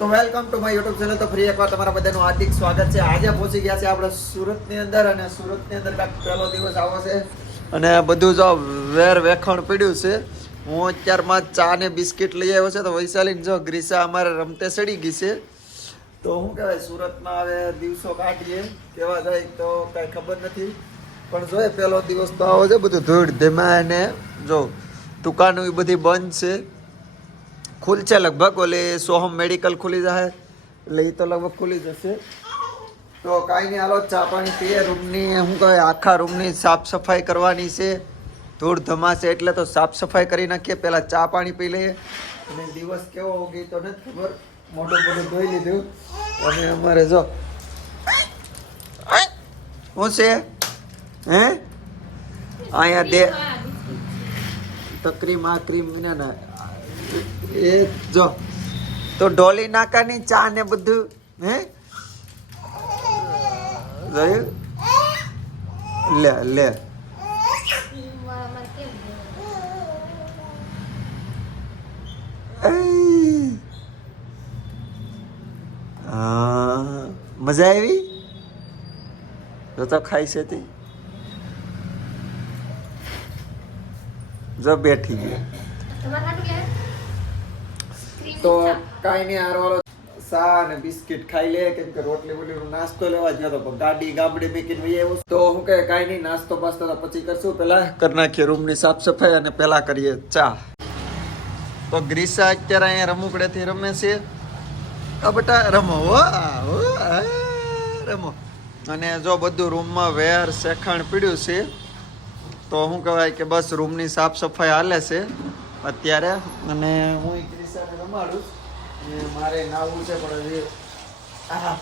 તો welcome to my YouTube channel તો ફરી એકવાર તમારા બધાનું હાર્દિક સ્વાગત છે. આજે પહોંચી ગયા છે આપણે સુરતની અંદર અને સુરતની અંદર કાંઈક પહેલો દિવસ આવો છે. અને બધું જો વેર વેખણ પડ્યું છે. હું અત્યારમાં ચા ને બિસ્કિટ લઈ આવ્યો છે. તો વૈશાલીને જો ગ્રીસા અમારે રમતે સડી ગઈ છે. તો શું કહેવાય, સુરતમાં હવે દિવસો કાઢીએ. કેવા જાય તો કાંઈ ખબર નથી. પણ જોઈએ પહેલો દિવસ તો આવો છે, બધું ધૂળ ધીમા અને જો દુકાનો એ બધી બંધ છે. ખુલશે લગભગ ઓલી સોહમ મેડિકલ ખુલી જશે એટલે એ તો લગભગ ખુલી જશે તો કાંઈ નહીં હાલો ચા પાણી પીએ રૂમની શું કહે આખા રૂમની સાફ સફાઈ કરવાની છે ધૂળ ધમાશે એટલે તો સાફ સફાઈ કરી નાખીએ પહેલાં ચા પાણી પી લઈએ અને દિવસ કેવો ઉગી તો નથી ખબર મોટું મોટું ધોઈ લીધું અને અમારે જો શું છે હે અહીંયા દે તકરીમ આ ક્રીમ ના એ જો, તો ડોલી નાકાની ચા ને બધું, હે? જોયું લે. લે. મજા આવી? જો તો ખાઈ છે તે. જો બેઠી ગઈ. તો કાંઈ નહીં હારવાળો સા અને બિસ્કિટ ખાઈ લે કેમ કે રોટલી બોટલીનો નાસ્તો લેવા ગયો તો ગાડી ગામડે મૂકીને વહી આવ્યો તો હું કે કાંઈ નહીં નાસ્તો પાસ્તો તો પછી કરશું. પહેલા કરી નાખીએ રૂમની સાફ સફાઈ અને પહેલા કરીએ ચા. તો ગ્રીસા અત્યારે અહીંયા રમુકડેથી રમે છે. આ રમો હો હો, રમો. અને જો બધું રૂમમાં વેર શેખાણ પીડ્યું છે તો શું કહેવાય કે બસ રૂમની સાફ સફાઈ હાલે છે અત્યારે. અને હું ઈ રમાડું. અને મારે નાવું છે પણ હજી આહા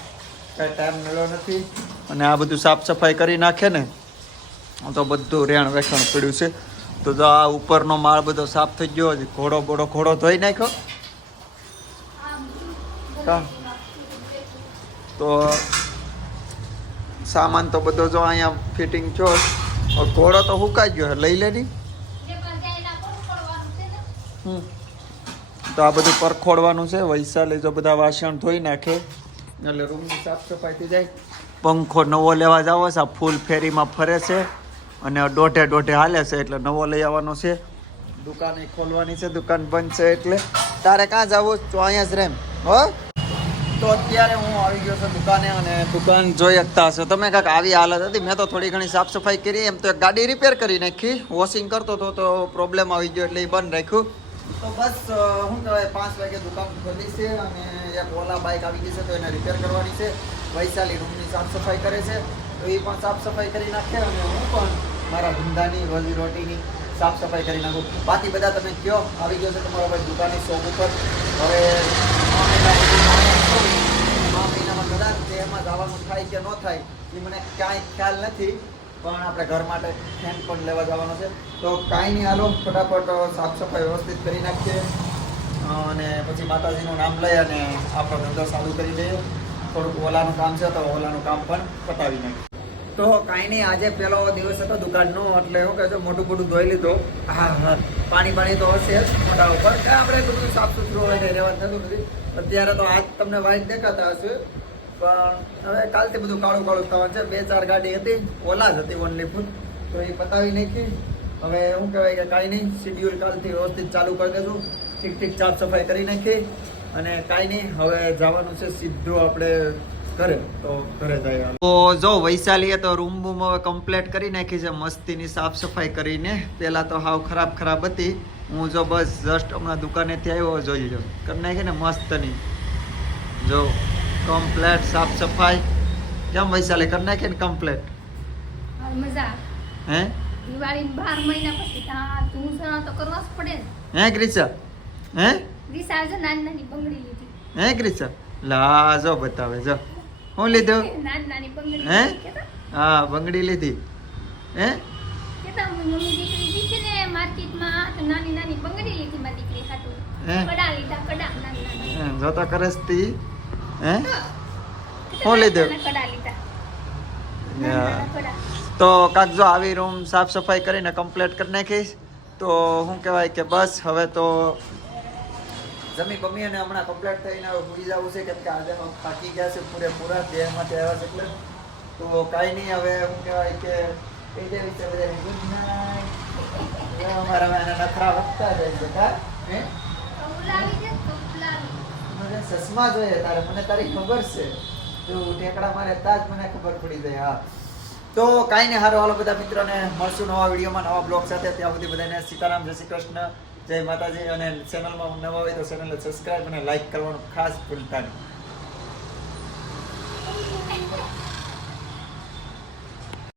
કાંઈ ટાઈમ મળ્યો નથી. અને આ બધું સાફ સફાઈ કરી નાખે ને તો બધું રેણ વેખાણ પડ્યું છે. તો જો આ ઉપરનો માળ બધો સાફ થઈ ગયો હજી ઘોડો બોડો ઘોડો ધોઈ નાખ્યો? તો સામાન તો બધો જો અહીંયા ફિટિંગ છો ઘોડો તો હુકાઈ ગયો લઈ લે ની. હમ. તો આ બધું પરખોડવાનું છે. વૈશાલી જો બધા વાસણ ધોઈ નાખે. એટલે રૂમની સાફ સફાઈ થઈ જાય. પંખો નવો લેવા જાવ છે. આ ફૂલ ફેરીમાં ફરે છે અને દોઢે દોઢે હાલે છે એટલે નવો લઈ આવવાનો છે. દુકાન ખોલવાની છે. દુકાન બંધ છે એટલે. તારે ક્યાં જવું? તો અહીંયા જ રેમ. હો? તો અત્યારે હું આવી ગયો છું દુકાને અને દુકાન જોઈ શકતા હશો. તમે કાંઈક આવી હાલત હતી. મેં તો થોડી ઘણી સાફ સફાઈ કરી. એમ તો ગાડી રિપેર કરી નાખી. વોશિંગ કરતો હતો તો પ્રોબ્લેમ આવી ગયો એટલે એ બંધ રાખ્યું. તો બસ શું કહેવાય પાંચ વાગે દુકાન ખોલી છે અને એક ઓલા બાઇક આવી ગઈ છે તો એને રિપેર કરવાની છે વૈશાલી રૂમની સાફ સફાઈ કરે છે તો એ પણ સાફ સફાઈ કરી નાખે અને હું પણ મારા ધંધાની રોજી રોટીની સાફ સફાઈ કરી નાખું બાકી બધા તમે કયો આવી ગયો છે તમારો ભાઈ દુકાનની શોપ ઉપર હવે મહિનામાં કદાચ તેમાં જવાનું થાય કે ન થાય એ મને ક્યાંય ખ્યાલ નથી પણ આપણે ઘર માટે ફેન પણ લેવા જવાનો છે. તો કાંઈ નહીં, હાલો, ફટાફટ સાફ સફાઈ વ્યવસ્થિત કરી નાખીએ. અને પછી માતાજીનું નામ લઈ અને આપણો ધંધો ચાલુ કરી દઈએ. થોડુંક ઓલાનું કામ છે તો ઓલાનું કામ પણ પતાવી નાખીએ. તો કાંઈ નહીં, આજે પહેલો દિવસ હતો દુકાનનો, એટલે શું કહે છે, મોટું મોટું ધોઈ લીધો. હા હા. પાણી પાણી તો હશે જ મોટા ઉપર. આપણે બધું સાફ સુથરું હોય ને રહેવાનું થતું નથી. અત્યારે તો આજ તમને વાઇટ દેખાતા હશે. પણ હવે કાલથી બધું કાળું કાળું થવાનું છે. બે ચાર ગાડી હતી, ઓલા જ હતી ઓનલી ફૂડ તો એ પતાવી નાખી. હવે શું કહેવાય કે કાંઈ નહીં શિડ્યુલ કાલથી વ્યવસ્થિત ચાલુ કરી દેશું. ઠીક ઠીક સાફ સફાઈ કરી નાખી. અને કાંઈ નહીં, હવે જવાનું છે સીધું આપણે ઘરે. તો ઘરે જાય તો જો વૈશાલીએ તો રૂમ બૂમ હવે કમ્પ્લીટ કરી નાખી છે. મસ્તીની સાફ સફાઈ કરીને. પહેલાં તો હાવ ખરાબ ખરાબ હતી. હું જો બસ જસ્ટ હમણાં દુકાનેથી આવ્યો, જોઈ લો કરી નાખી ને મસ્તની. જો. કમ્પ્લેટ સાફ સફાઈ. કેમ વૈશાલી કરી નાખી ને કમ્પ્લેટ મજા હે? દિવાળી બાર મહિના પછી તા તું સણા તો કરવા જ પડે હે ગ્રીસા હે? છે નાની નાની બંગડી લીધી. હે ગ્રીસા લા જો બતાવે જો. હું લીધું? નાની નાની બંગડી હે? હા બંગડી લીધી. હે? કેતા મમ્મી દીકરી જી છે ને માર્કેટમાં નાની નાની બંગડી લીધી મારી દીકરી ખાતું કડા લીધા કડા નાની નાની. જો તો કરસ તી. હે? શું લીધું? તો કાક જો આવી રૂમ સાફ સફાઈ કરીને કમ્પ્લીટ કરી નાખીશ. તો શું કહેવાય કે બસ હવે તો જમી બમી અને હમણાં કમ્પ્લીટ થઈને હવે ભૂલી જવું છે કેમ કે આજે થાકી ગયા છે પૂરેપૂરા દેહમાંથી આવ્યા છે એટલે. તો કાંઈ નહીં હવે શું કહેવાય કે કહી દેવી છે બધા ગુડ નાઇટ અમારા એના નખરા વધતા જાય છે કા હે? મને ચશ્મા જોઈએ તારે, મને તારી ખબર છે. તું ટેકડા મારે તાજ મને ખબર પડી જાય, હા. તો કાંઈ નહીં, હારો, હાલો બધા મિત્રોને, મળશું નવા વિડીયોમાં, નવા બ્લોગ સાથે. ત્યાં સુધી બધાને સીતારામ, જય શ્રી કૃષ્ણ, જય માતાજી. અને ચેનલમાં નવા હોય તો ચેનલને સબસ્ક્રાઇબ અને લાઇક કરવાનું ખાસ ભૂલતા નહીં.